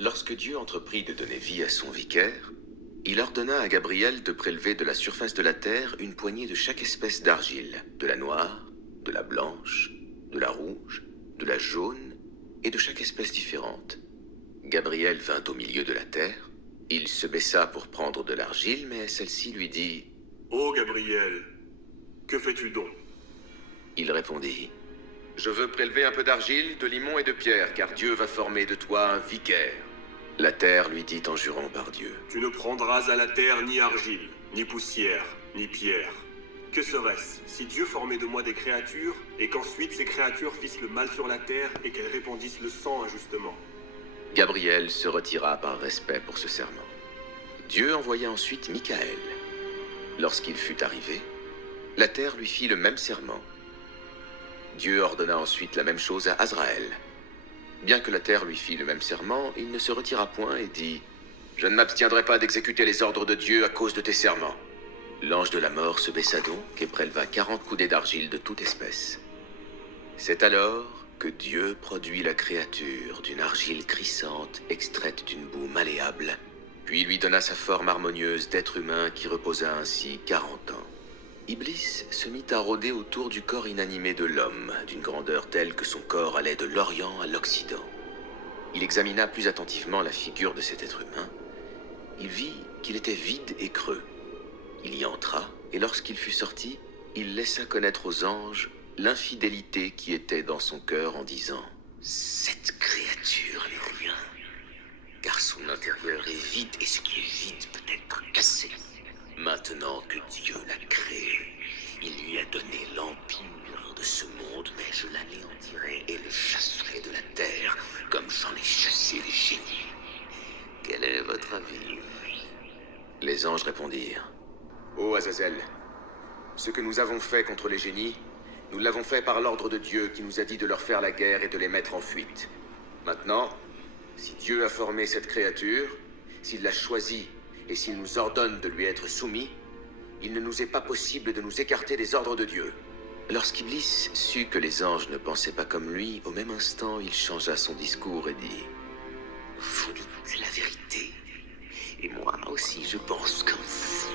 Lorsque Dieu entreprit de donner vie à son vicaire, il ordonna à Gabriel de prélever de la surface de la terre une poignée de chaque espèce d'argile, de la noire, de la blanche, de la rouge, de la jaune et de chaque espèce différente. Gabriel vint au milieu de la terre. Il se baissa pour prendre de l'argile, mais celle-ci lui dit « Oh Gabriel, que fais-tu donc ?» Il répondit « Je veux prélever un peu d'argile, de limon et de pierre, car Dieu va former de toi un vicaire. » La terre lui dit en jurant par Dieu « Tu ne prendras à la terre ni argile, ni poussière, ni pierre. Que serait-ce si Dieu formait de moi des créatures, et qu'ensuite ces créatures fissent le mal sur la terre et qu'elles répandissent le sang injustement ?» Gabriel se retira par respect pour ce serment. Dieu envoya ensuite Michaël. Lorsqu'il fut arrivé, la terre lui fit le même serment. Dieu ordonna ensuite la même chose à Azraël. Bien que la terre lui fît le même serment, il ne se retira point et dit « Je ne m'abstiendrai pas d'exécuter les ordres de Dieu à cause de tes serments. » L'ange de la mort se baissa donc et préleva 40 coudées d'argile de toute espèce. C'est alors que Dieu produit la créature d'une argile crissante extraite d'une boue malléable, puis lui donna sa forme harmonieuse d'être humain qui reposa ainsi 40 ans. Iblis se mit à rôder autour du corps inanimé de l'homme, d'une grandeur telle que son corps allait de l'Orient à l'Occident. Il examina plus attentivement la figure de cet être humain. Il vit qu'il était vide et creux. Il y entra, et lorsqu'il fut sorti, il laissa connaître aux anges l'infidélité qui était dans son cœur en disant « Cette créature n'est rien, car son intérieur est vide et ce qui est vide peut être cassé. Maintenant que Dieu l'a créé, il lui a donné l'empire de ce monde, mais je l'anéantirai et le chasserai de la terre, comme j'en ai chassé les génies. Quel est votre avis ?» Les anges répondirent « Ô Azazel, ce que nous avons fait contre les génies, nous l'avons fait par l'ordre de Dieu qui nous a dit de leur faire la guerre et de les mettre en fuite. Maintenant, si Dieu a formé cette créature, s'il l'a choisie et s'il nous ordonne de lui être soumis, il ne nous est pas possible de nous écarter des ordres de Dieu. » Lorsqu'Iblis sut que les anges ne pensaient pas comme lui, au même instant, il changea son discours et dit « Vous dites la vérité, et moi aussi je pense comme vous,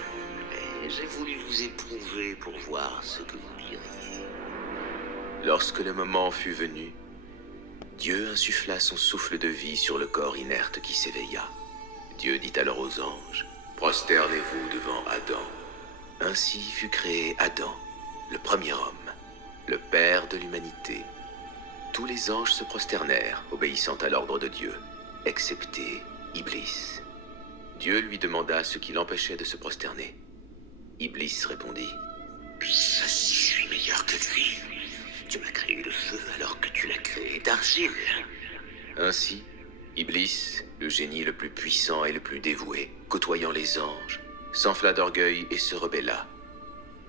mais j'ai voulu vous éprouver pour voir ce que vous diriez. » Lorsque le moment fut venu, Dieu insuffla son souffle de vie sur le corps inerte qui s'éveilla. Dieu dit alors aux anges « Prosternez-vous devant Adam. » Ainsi fut créé Adam, le premier homme, le père de l'humanité. Tous les anges se prosternèrent, obéissant à l'ordre de Dieu, excepté Iblis. Dieu lui demanda ce qui l'empêchait de se prosterner. Iblis répondit « Je suis meilleur que lui. Tu m'as créé de feu alors que tu l'as créé d'argile. » Ainsi, Iblis, le génie le plus puissant et le plus dévoué, côtoyant les anges, s'enfla d'orgueil et se rebella.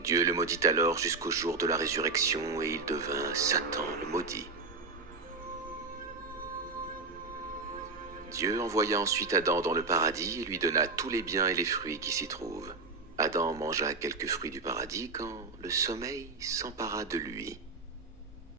Dieu le maudit alors jusqu'au jour de la résurrection et il devint Satan le maudit. Dieu envoya ensuite Adam dans le paradis et lui donna tous les biens et les fruits qui s'y trouvent. Adam mangea quelques fruits du paradis quand le sommeil s'empara de lui.